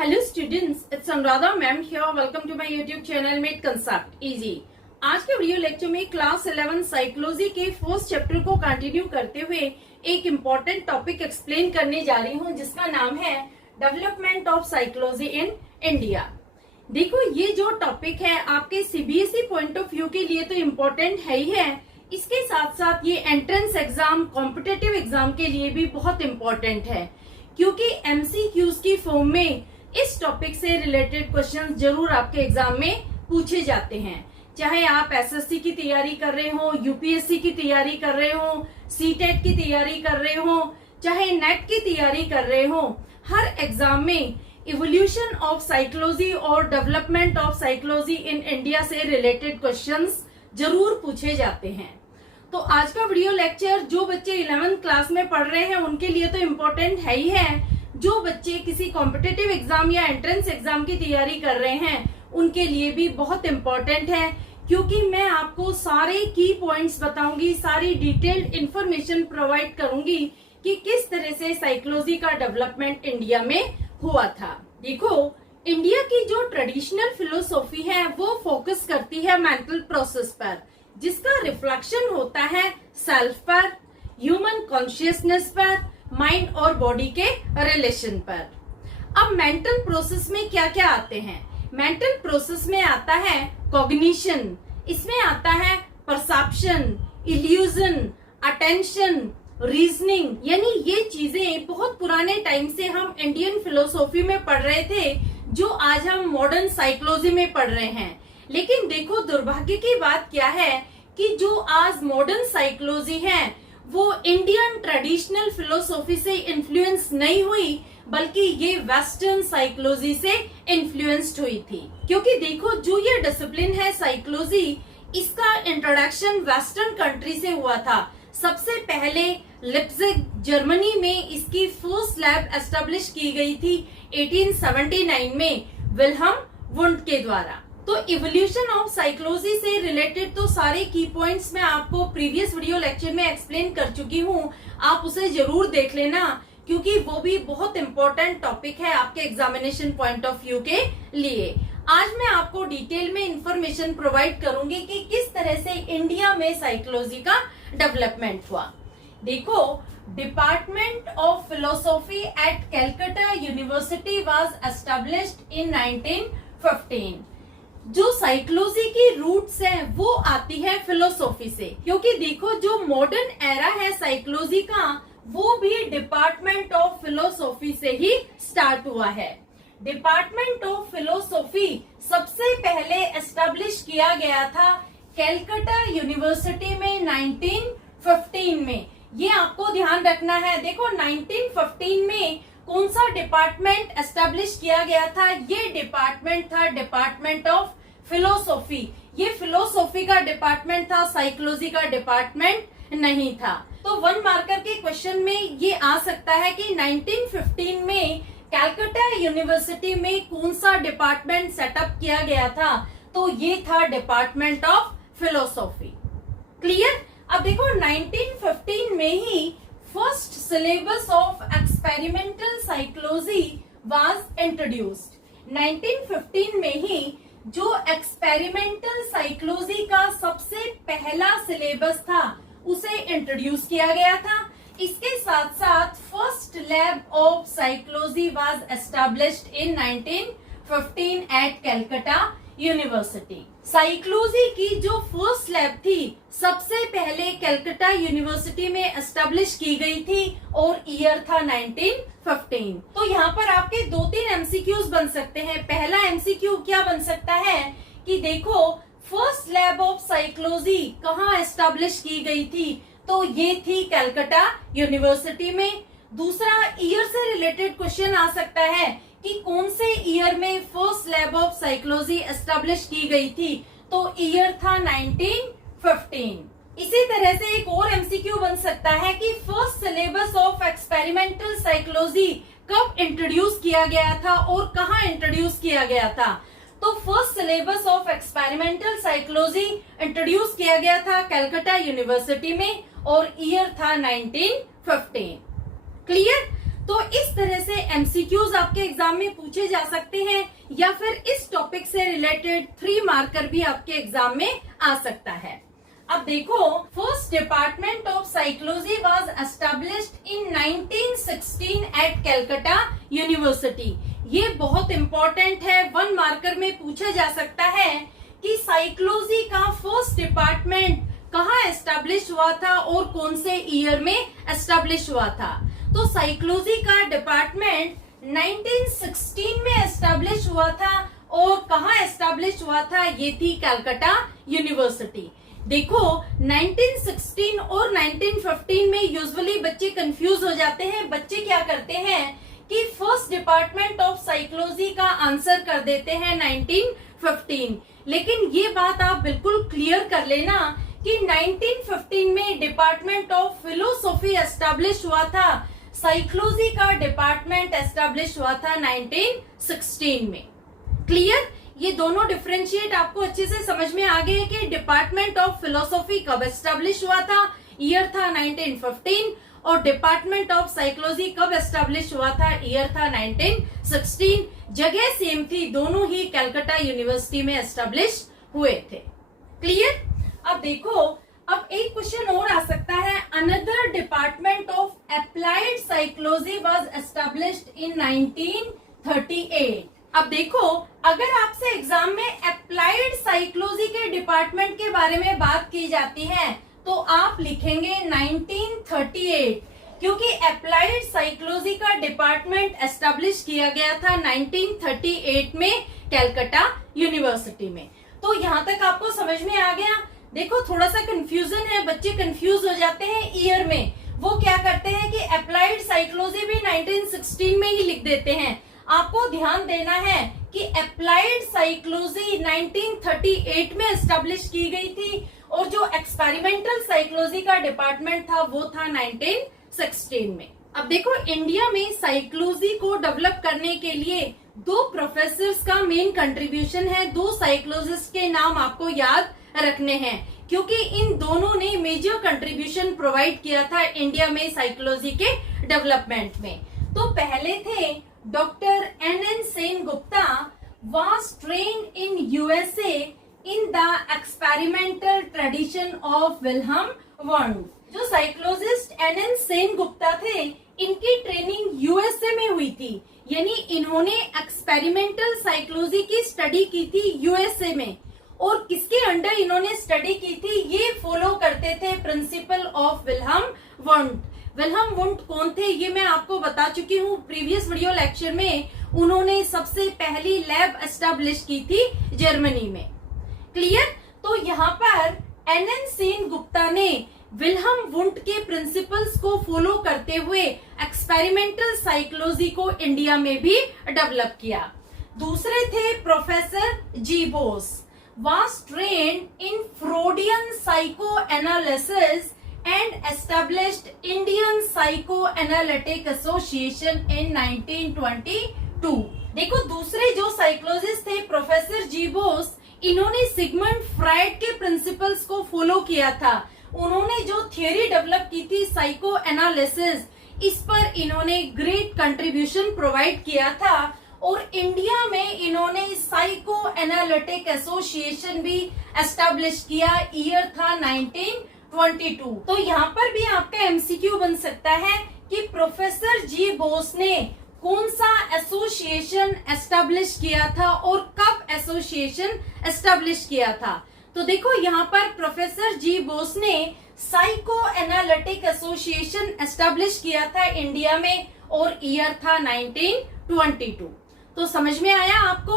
Hello students, it's Anuradha ma'am here. Welcome to my YouTube channel made concept easy. आज के video lecture में class 11 psychology के first chapter को continue करते हुए एक इम्पोर्टेंट टॉपिक एक्सप्लेन करने जा रही हूँ, जिसका नाम है development of psychology in India. देखो, ये जो टॉपिक है आपके सीबीएसई पॉइंट ऑफ व्यू के लिए तो इम्पोर्टेंट है ही है, इसके साथ साथ ये एंट्रेंस एग्जाम, कॉम्पिटेटिव एग्जाम के लिए भी बहुत इम्पोर्टेंट है, क्योंकि एमसीक्यूज की फॉर्म में इस टॉपिक से रिलेटेड क्वेश्चंस जरूर आपके एग्जाम में पूछे जाते हैं। चाहे आप एसएससी की तैयारी कर रहे हो, यूपीएससी की तैयारी कर रहे हो, सीटेट की तैयारी कर रहे हो, चाहे नेट की तैयारी कर रहे हो, हर एग्जाम में इवोल्यूशन ऑफ साइकोलॉजी और development of psychology in India से रिलेटेड क्वेश्चंस जरूर पूछे जाते हैं। तो आज का वीडियो लेक्चर जो बच्चे 11th क्लास में पढ़ रहे हैं उनके लिए तो इम्पोर्टेंट है ही है। जो बच्चे किसी कॉम्पिटिटिव एग्जाम या एंट्रेंस एग्जाम की तैयारी कर रहे हैं उनके लिए भी बहुत इम्पोर्टेंट है, क्योंकि मैं आपको सारे की पॉइंट्स बताऊंगी, सारी डिटेल्ड इंफॉर्मेशन प्रोवाइड करूंगी कि किस तरह से साइकोलॉजी का डेवलपमेंट इंडिया में हुआ था। देखो, इंडिया की जो ट्रेडिशनल फिलोसॉफी है वो फोकस करती है मेंटल प्रोसेस पर, जिसका रिफ्लेक्शन होता है सेल्फ पर, ह्यूमन कॉन्शियसनेस पर, माइंड और बॉडी के रिलेशन पर। अब मेंटल प्रोसेस में क्या क्या आते हैं? मेंटल प्रोसेस में आता है कॉग्निशन, इसमें आता है परसेप्शन, इल्यूजन, अटेंशन, रीजनिंग। यानी ये चीजें बहुत पुराने टाइम से हम इंडियन फिलोसॉफी में पढ़ रहे थे, जो आज हम मॉडर्न साइकोलॉजी में पढ़ रहे हैं। लेकिन देखो, दुर्भाग्य की बात क्या है कि जो आज मॉडर्न साइकोलॉजी है वो इंडियन ट्रेडिशनल फिलोसॉफी से इन्फ्लुएंस नहीं हुई, बल्कि ये वेस्टर्न साइकोलॉजी से इन्फ्लुएंस्ड हुई थी। क्योंकि देखो, जो ये डिसिप्लिन है साइकोलॉजी, इसका इंट्रोडक्शन वेस्टर्न कंट्री से हुआ था। सबसे पहले लिप्जिग जर्मनी में इसकी फर्स्ट लैब एस्टेब्लिश की गई थी 1879 में विल्हम वुंड के द्वारा। तो इवोल्यूशन ऑफ साइकोलॉजी से रिलेटेड तो सारे की पॉइंट्स मैं आपको प्रीवियस वीडियो लेक्चर में एक्सप्लेन कर चुकी हूँ, आप उसे जरूर देख लेना, क्योंकि वो भी बहुत इंपॉर्टेंट टॉपिक है आपके एग्जामिनेशन पॉइंट ऑफ व्यू के लिए। आज मैं आपको डिटेल में इंफॉर्मेशन प्रोवाइड करूंगी कि किस तरह से इंडिया में साइकोलॉजी का डेवलपमेंट हुआ। देखो, department of philosophy at Calcutta university was established in 1915। जो साइकोलॉजी की रूट्स हैं वो आती है फिलोसॉफी से, क्योंकि देखो, जो मॉडर्न एरा है साइकोलॉजी का वो भी डिपार्टमेंट ऑफ फिलोसॉफी से ही स्टार्ट हुआ है। डिपार्टमेंट ऑफ फिलोसॉफी सबसे पहले एस्टेब्लिश किया गया था कैलकाटा यूनिवर्सिटी में 1915 में। ये आपको ध्यान रखना है। देखो, 1915 में कौन सा डिपार्टमेंट एस्टेब्लिश किया गया था? ये डिपार्टमेंट था डिपार्टमेंट ऑफ फिलोसॉफी। ये फिलोसॉफी का डिपार्टमेंट था, साइकोलॉजी का डिपार्टमेंट नहीं था। तो 1 मार्कर के क्वेश्चन में ये आ सकता है कि 1915 में कैलकाटा यूनिवर्सिटी में कौन सा डिपार्टमेंट सेटअप किया गया था? तो ये था डिपार्टमेंट ऑफ फिलोसॉफी। क्लियर? अब देखो, 1915 में ही first syllabus of experimental psychology was introduced. 1915 में ही जो एक्सपेरिमेंटल साइकोलॉजी का सबसे पहला सिलेबस था उसे इंट्रोड्यूस किया गया था। इसके साथ साथ first lab of psychology was established in 1915 at Calcutta university. Psychology की जो फर्स्ट लैब थी सबसे पहले कैलकाटा यूनिवर्सिटी में एस्टेब्लिश की गई थी और ईयर था 1915। तो यहाँ पर आपके 2-3 एमसीक्यूज बन सकते हैं। पहला एमसीक्यू क्या बन सकता है कि देखो, फर्स्ट लैब ऑफ साइकोलॉजी कहाँ एस्टेब्लिश की गई थी? तो ये थी कैलकाटा यूनिवर्सिटी में। दूसरा, ईयर से रिलेटेड क्वेश्चन आ सकता है कि कौन से ईयर में first lab of psychology establish की गई थी? तो ईयर था 1915। इसी तरह से एक और एमसीक्यू बन सकता है कि first syllabus of experimental psychology कब इंट्रोड्यूस किया गया था और कहाँ इंट्रोड्यूस किया गया था? तो first syllabus of experimental psychology introduce किया गया था कैलकाटा यूनिवर्सिटी में और ईयर था 1915। क्लियर? तो इस तरह से एमसीक्यूज आपके एग्जाम में पूछे जा सकते हैं या फिर इस टॉपिक से रिलेटेड 3 मार्कर भी आपके एग्जाम में आ सकता है। अब देखो, first department of psychology was established in 1916 at Calcutta university. ये बहुत इंपॉर्टेंट है, 1 मार्कर में पूछा जा सकता है कि साइकोलॉजी का फर्स्ट डिपार्टमेंट कहाँ एस्टैब्लिश हुआ था और कौन से ईयर में एस्टैब्लिश हुआ था। तो साइकोलॉजी का डिपार्टमेंट 1916 में एस्टैब्लिश हुआ था और कहाँ एस्टैब्लिश हुआ था, ये थी कैलकाटा यूनिवर्सिटी। देखो, 1916 और 1915 में यूजुअली बच्चे कंफ्यूज हो जाते हैं। बच्चे क्या करते हैं कि फर्स्ट डिपार्टमेंट ऑफ साइकोलॉजी का आंसर कर देते हैं 1915, लेकिन ये बात आप बिल्कुल क्लियर कर लेना कि 1915 में डिपार्टमेंट ऑफ फिलोसॉफी एस्टैब्लिश हुआ था, साइकोलॉजी का डिपार्टमेंट एस्टैब्लिश हुआ था 1916 में। क्लियर? ये दोनों डिफरेंशिएट आपको अच्छे से समझ में आ गए कि डिपार्टमेंट ऑफ फिलोसॉफी कब एस्टैब्लिश हुआ था, ईयर था 1915, और डिपार्टमेंट ऑफ साइकोलॉजी कब एस्टैब्लिश हुआ था, ईयर था 1916। जगह सेम थी, दोनों ही कलकत्ता यूनिवर्सिटी में एस्टैब्लिश हुए थे। क्लियर? अब देखो, अब एक क्वेश्चन और आ सकता है, another department of applied psychology was established इन 1938। अब देखो, अगर आपसे एग्जाम में अप्लाइड साइकोलॉजी के डिपार्टमेंट के बारे में बात की जाती है तो आप लिखेंगे 1938, क्योंकि अप्लाइड साइकोलॉजी का डिपार्टमेंट एस्टैब्लिश किया गया था 1938 में कैलकाटा यूनिवर्सिटी में। तो यहाँ तक आपको समझ में आ गया। देखो, थोड़ा सा कंफ्यूजन है, बच्चे कंफ्यूज हो जाते हैं ईयर में। वो क्या करते हैं कि अप्लाइड साइकोलॉजी भी 1916 में ही लिख देते हैं। आपको ध्यान देना है कि अप्लाइड साइकोलॉजी 1938 में एस्टैब्लिश की गई थी और जो एक्सपेरिमेंटल साइकोलॉजी का डिपार्टमेंट था वो था 1916 में। अब देखो, इंडिया में साइकोलॉजी को डेवलप करने के लिए 2 प्रोफेसर्स का मेन कंट्रीब्यूशन है। 2 साइकोलॉजिस्ट के नाम आपको याद रखने हैं, क्योंकि इन दोनों ने मेजर कंट्रीब्यूशन प्रोवाइड किया था इंडिया में साइकोलॉजी के डेवलपमेंट में। तो पहले थे doctor NN Sengupta, was trained in USA in the experimental tradition of Wilhelm Wundt। जो साइकोलॉजिस्ट NN सेनगुप्ता थे, इनकी ट्रेनिंग यूएसए में हुई थी, यानी इन्होंने एक्सपेरिमेंटल साइकोलॉजी की स्टडी की थी यूएसए में। और किसके अंडर इन्होंने स्टडी की थी, ये फॉलो करते थे principle of Wilhelm Wundt. Wilhelm Wundt कौन थे, ये मैं आपको बता चुकी हूँ प्रीवियस वीडियो लेक्चर में। उन्होंने सबसे पहली लैब एस्टैब्लिश की थी जर्मनी में। क्लियर? तो यहाँ पर NN सेनगुप्ता ने विल्हेम वुंट के प्रिंसिपल्स को फॉलो करते हुए एक्सपेरिमेंटल साइकोलॉजी को इंडिया में भी डेवलप किया। दूसरे थे professor G Bose, was trained in Freudian psychoanalysis and established Indian Psychoanalytic Association in 1922। देखो, दूसरे जो साइकोलॉजिस्ट थे प्रोफेसर जी बोस, इन्होंने सिगमंड फ्राइड के प्रिंसिपल्स को फॉलो किया था। उन्होंने जो थियोरी डेवलप की थी साइको एनालिसिस, इस पर इन्होंने ग्रेट कंट्रीब्यूशन प्रोवाइड किया था। और इंडिया में इन्होंने साइको एनालिटिक एसोसिएशन भी एस्टैब्लिश किया, ईयर था 1922। तो यहाँ पर भी आपका एमसीक्यू बन सकता है कि प्रोफेसर जी बोस ने कौन सा एसोसिएशन एस्टैब्लिश किया था और कब एसोसिएशन एस्टैब्लिश किया था। तो देखो, यहाँ पर प्रोफेसर जी बोस ने साइको एनालिटिक एसोसिएशन एस्टैब्लिश किया था इंडिया में और ईयर था 1922। तो समझ में आया आपको?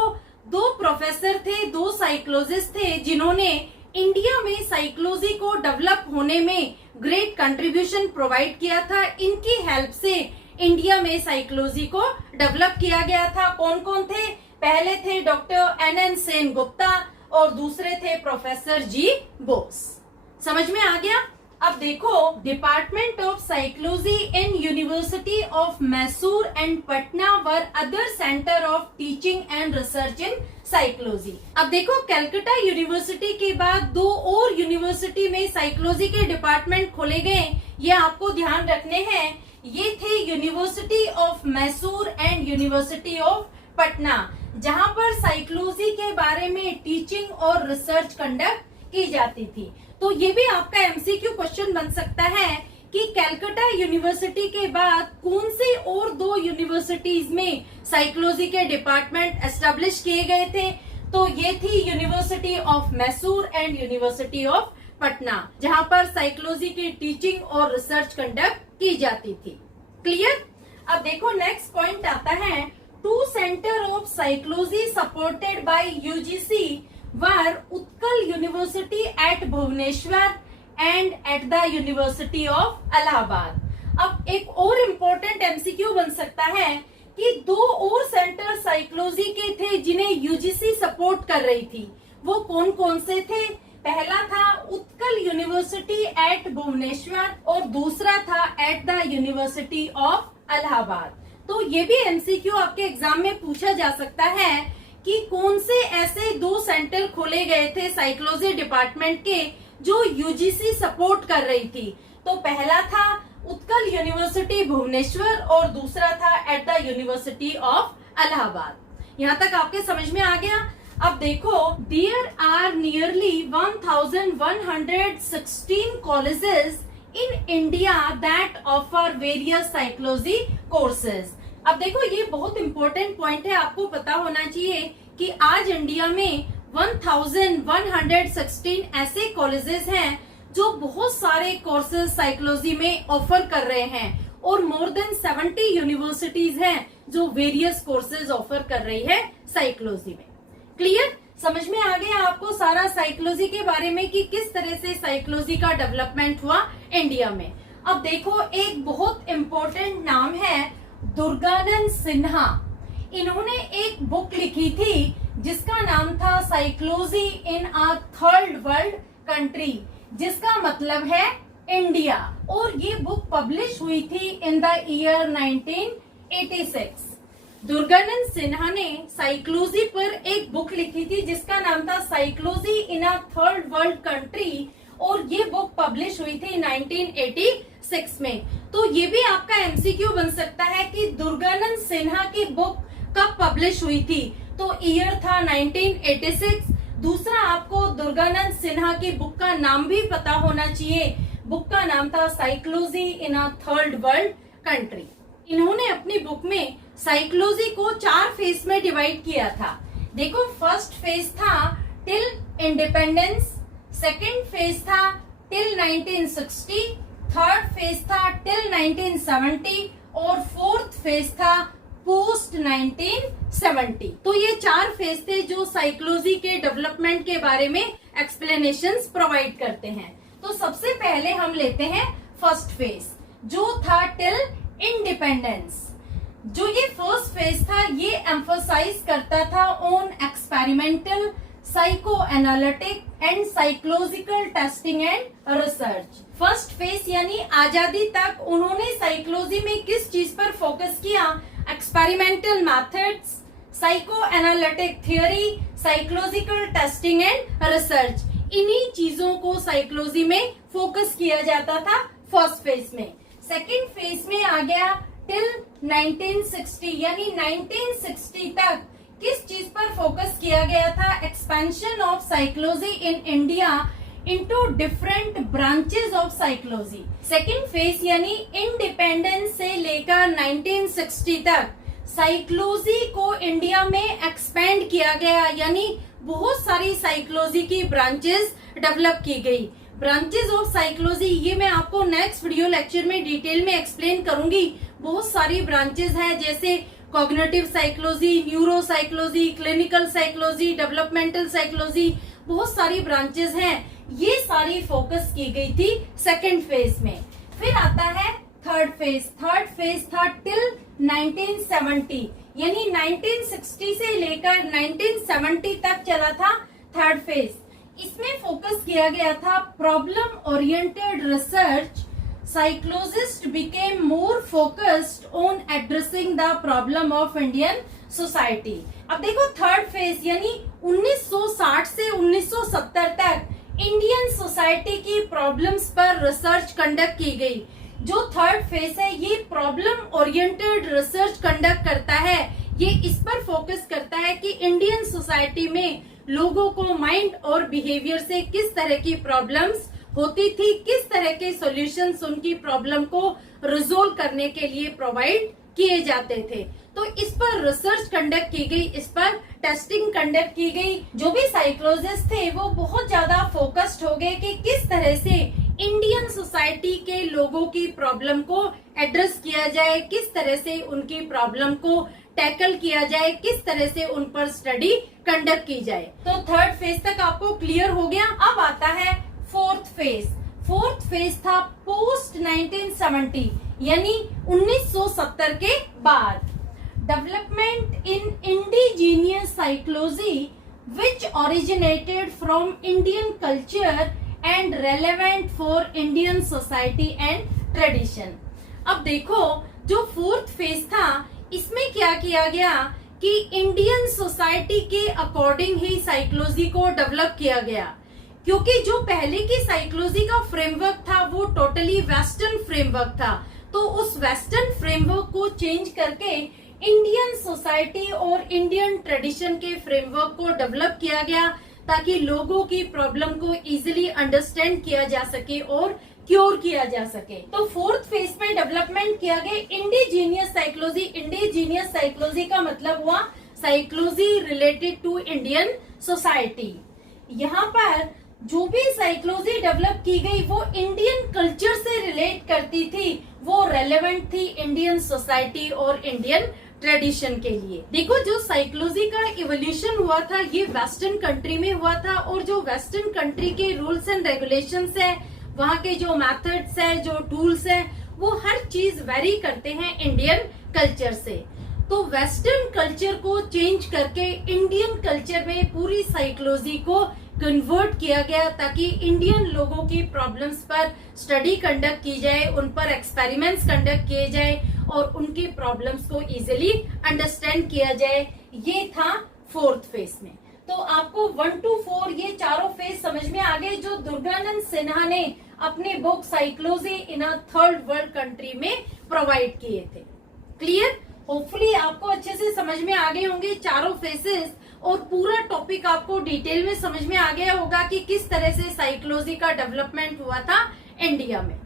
2 प्रोफेसर थे, 2 साइकोलॉजिस्ट थे जिन्होंने इंडिया में साइकोलॉजी को डेवलप होने में ग्रेट कंट्रीब्यूशन प्रोवाइड किया था। इनकी हेल्प से इंडिया में साइकोलॉजी को डेवलप किया गया था। कौन कौन थे? पहले थे डॉक्टर NN सेनगुप्ता और दूसरे थे प्रोफेसर जी बोस। समझ में आ गया? अब देखो, department of psychology in university of Mysore and Patna were other centre of teaching and research in psychology. अब देखो, कलकत्ता यूनिवर्सिटी के बाद 2 और यूनिवर्सिटी में साइकोलॉजी के डिपार्टमेंट खोले गए। ये आपको ध्यान रखने हैं ये थे university of Mysore and university of Patna, जहां पर साइकोलॉजी के बारे में टीचिंग और रिसर्च कंडक्ट की जाती थी। तो ये भी आपका एमसीक्यू क्वेश्चन बन सकता है कि कलकत्ता यूनिवर्सिटी के बाद कौन से और दो यूनिवर्सिटीज में साइकोलॉजी के डिपार्टमेंट एस्टेब्लिश किए गए थे। तो ये थी university of Mysore and university of Patna, जहां पर साइकोलॉजी की टीचिंग और रिसर्च कंडक्ट की जाती थी। क्लियर। अब देखो नेक्स्ट पॉइंट आता है, two centres of psychology supported by UGC were Utkal university at Bhubaneswar and at the university of Allahabad. अब एक और इम्पोर्टेंट एमसीक्यू बन सकता है कि दो और सेंटर साइकोलॉजी के थे जिन्हें यूजीसी सपोर्ट कर रही थी, वो कौन कौन से थे। पहला था उत्कल यूनिवर्सिटी एट भुवनेश्वर और दूसरा था at the university of Allahabad. तो ये भी एमसीक्यू आपके एग्जाम में पूछा जा सकता है कि कौन से ऐसे दो सेंटर खोले गए थे साइकोलॉजी डिपार्टमेंट के जो यूजीसी सपोर्ट कर रही थी। तो पहला था उत्कल यूनिवर्सिटी भुवनेश्वर और दूसरा था at the university of Allahabad. यहाँ तक आपके समझ में आ गया। अब देखो, there are nearly 1116 colleges in India that offer various psychology courses. अब देखो ये बहुत इंपॉर्टेंट पॉइंट है, आपको पता होना चाहिए कि आज इंडिया में 1116 ऐसे कॉलेजेस हैं जो बहुत सारे कोर्सेज साइकोलॉजी में ऑफर कर रहे हैं और मोर देन 70 यूनिवर्सिटीज हैं जो वेरियस कोर्सेज ऑफर कर रही है साइकोलॉजी में। क्लियर। समझ में आ गया आपको सारा साइकोलॉजी के बारे में कि किस तरह से साइकोलॉजी का डेवलपमेंट हुआ इंडिया में। अब देखो एक बहुत इम्पोर्टेंट नाम है दुर्गानंद सिन्हा। इन्होंने एक बुक लिखी थी जिसका नाम था psychology in a third world country, जिसका मतलब है इंडिया, और ये बुक पब्लिश हुई थी in the year 1986। Durganand Sinha ने साइकोलॉजी पर एक बुक लिखी थी जिसका नाम था psychology in a third world country, और ये बुक पब्लिश हुई थी 1986 में। तो ये भी आपका एमसीक्यू बन सकता है कि दुर्गानंद सिन्हा की बुक कब पब्लिश हुई थी। तो ईयर था 1986। दूसरा, आपको दुर्गानंद सिन्हा की बुक का नाम भी पता होना चाहिए। बुक का नाम था psychology in a third world country. इन्होंने अपनी बुक में साइकोलॉजी को 4 फेज में डिवाइड किया था। देखो, फर्स्ट फेज था टिल इंडिपेंडेंस, सेकेंड फेज था टिल 1960, थर्ड फेज था टिल 1970 और फोर्थ फेज था पोस्ट 1970। तो ये 4 फेज थे जो साइकोलॉजी के डेवलपमेंट के बारे में एक्सप्लेनेशंस प्रोवाइड करते हैं। तो सबसे पहले हम लेते हैं फर्स्ट फेज जो था टिल इंडिपेंडेंस। जो ये फर्स्ट फेज था ये एम्फोसाइज करता था on experimental, psycho analytic and psychological testing and research. First phase यानी आजादी तक उन्होंने साइकोलॉजी में किस चीज पर फोकस किया? Experimental methods, psycho analytic theory, psychological testing and research. इन्हीं चीजों को साइकोलॉजी में फोकस किया जाता था फर्स्ट फेज में। सेकेंड फेज में आ गया टिल 1960 यानी 1960 तक किस चीज पर फोकस किया गया था? Expansion of psychology in India into different branches of psychology. Second phase यानी इंडिपेंडेंस से लेकर 1960 तक साइकोलॉजी को इंडिया में एक्सपेंड किया गया, यानी बहुत सारी साइकोलॉजी की ब्रांचेस डेवलप की गई। ब्रांचेस ऑफ साइकोलॉजी ये मैं आपको नेक्स्ट वीडियो लेक्चर में डिटेल में एक्सप्लेन करूंगी। बहुत सारी ब्रांचेस हैं जैसे cognitive psychology, neuro psychology, clinical psychology, developmental psychology, बहुत सारी ब्रांचेस हैं। ये सारी फोकस की गई थी सेकेंड फेज में। फिर आता है थर्ड फेज। थर्ड फेज था टिल 1970 यानी 1960 से लेकर 1970 तक चला था थर्ड फेज। इसमें फोकस किया गया था problem oriented research. Psychologist became more focused on addressing the problem of Indian society. अब देखो थर्ड फेज यानी 1960 से 1970 तक इंडियन सोसाइटी की प्रॉब्लम्स पर रिसर्च कंडक्ट की गई। जो थर्ड फेज है ये प्रॉब्लम ओरिएंटेड रिसर्च कंडक्ट करता है। ये इस पर फोकस करता है कि इंडियन सोसाइटी में लोगों को माइंड और बिहेवियर से किस तरह की प्रॉब्लम्स होती थी, किस तरह के सॉल्यूशंस उनकी प्रॉब्लम को रिजोल्व करने के लिए प्रोवाइड किए जाते थे। तो इस पर रिसर्च कंडक्ट की गई, इस पर टेस्टिंग कंडक्ट की गई। जो भी साइकोलॉजिस्ट थे वो बहुत ज्यादा फोकस्ड हो गए कि किस तरह से इंडियन सोसाइटी के लोगों की प्रॉब्लम को एड्रेस किया जाए, किस तरह से उनकी प्रॉब्लम को टैकल किया जाए, किस तरह से उन पर स्टडी कंडक्ट की जाए। तो थर्ड फेज तक आपको क्लियर हो गया। अब आता है फोर्थ फेज। फोर्थ फेज था पोस्ट 1970 यानी 1970 के बाद। Development in indigenous psychology which originated from Indian culture and relevant for Indian society and tradition. अब देखो जो फोर्थ फेज था इसमें क्या किया गया कि इंडियन सोसाइटी के अकॉर्डिंग ही साइकोलॉजी को डेवलप किया गया, क्योंकि जो पहले की साइकोलॉजी का फ्रेमवर्क था वो टोटली वेस्टर्न फ्रेमवर्क था। तो उस वेस्टर्न फ्रेमवर्क को चेंज करके इंडियन सोसाइटी और इंडियन ट्रेडिशन के फ्रेमवर्क को डेवलप किया गया ताकि लोगों की प्रॉब्लम को इजीली अंडरस्टैंड किया जा सके और क्योर किया जा सके। तो फोर्थ फेज में डेवलपमेंट किया गया इंडिजीनियस साइकोलॉजी। इंडिजीनियस साइकोलॉजी का मतलब हुआ psychology related to Indian society. यहाँ पर जो भी साइकोलॉजी डेवलप की गई वो इंडियन कल्चर से रिलेट करती थी, वो रेलेवेंट थी इंडियन सोसाइटी और इंडियन ट्रेडिशन के लिए। देखो जो साइकोलॉजी का इवोल्यूशन हुआ था ये वेस्टर्न कंट्री में हुआ था, और जो वेस्टर्न कंट्री के रूल्स एंड रेगुलेशंस है, वहाँ के जो मेथड्स है, जो टूल्स है, वो हर चीज वेरी करते हैं इंडियन कल्चर से। तो वेस्टर्न कल्चर को चेंज करके इंडियन कल्चर में पूरी साइकोलॉजी को कन्वर्ट किया गया ताकि इंडियन लोगों की प्रॉब्लम्स पर स्टडी कंडक्ट की जाए, उन पर एक्सपेरिमेंट्स कंडक्ट किए जाए और उनकी प्रॉब्लम्स को इजीली अंडरस्टैंड किया जाए। ये था फोर्थ फेज में। तो आपको 1 to 4 ये चारों फेज समझ में आ गए जो दुर्गानंद सिन्हा ने अपनी book psychology in a third world country में प्रोवाइड किए थे। क्लियर? होपफुली आपको अच्छे से समझ में आ गए होंगे चारों फेसेस, और पूरा टॉपिक आपको डिटेल में समझ में आ गया होगा कि किस तरह से साइकोलॉजी का डेवलपमेंट हुआ था इंडिया में।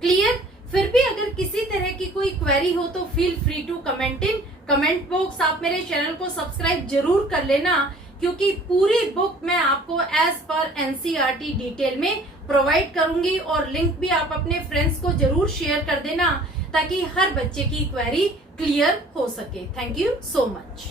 क्लियर? फिर भी अगर किसी तरह की कोई क्वेरी हो तो feel free to comment in comment box. आप मेरे चैनल को सब्सक्राइब जरूर कर लेना, क्योंकि पूरी बुक मैं आपको एज पर एनसीईआरटी डिटेल में प्रोवाइड करूंगी, और लिंक भी आप अपने फ्रेंड्स को जरूर शेयर कर देना ताकि हर बच्चे की क्वेरी क्लियर हो सके। Thank you so much.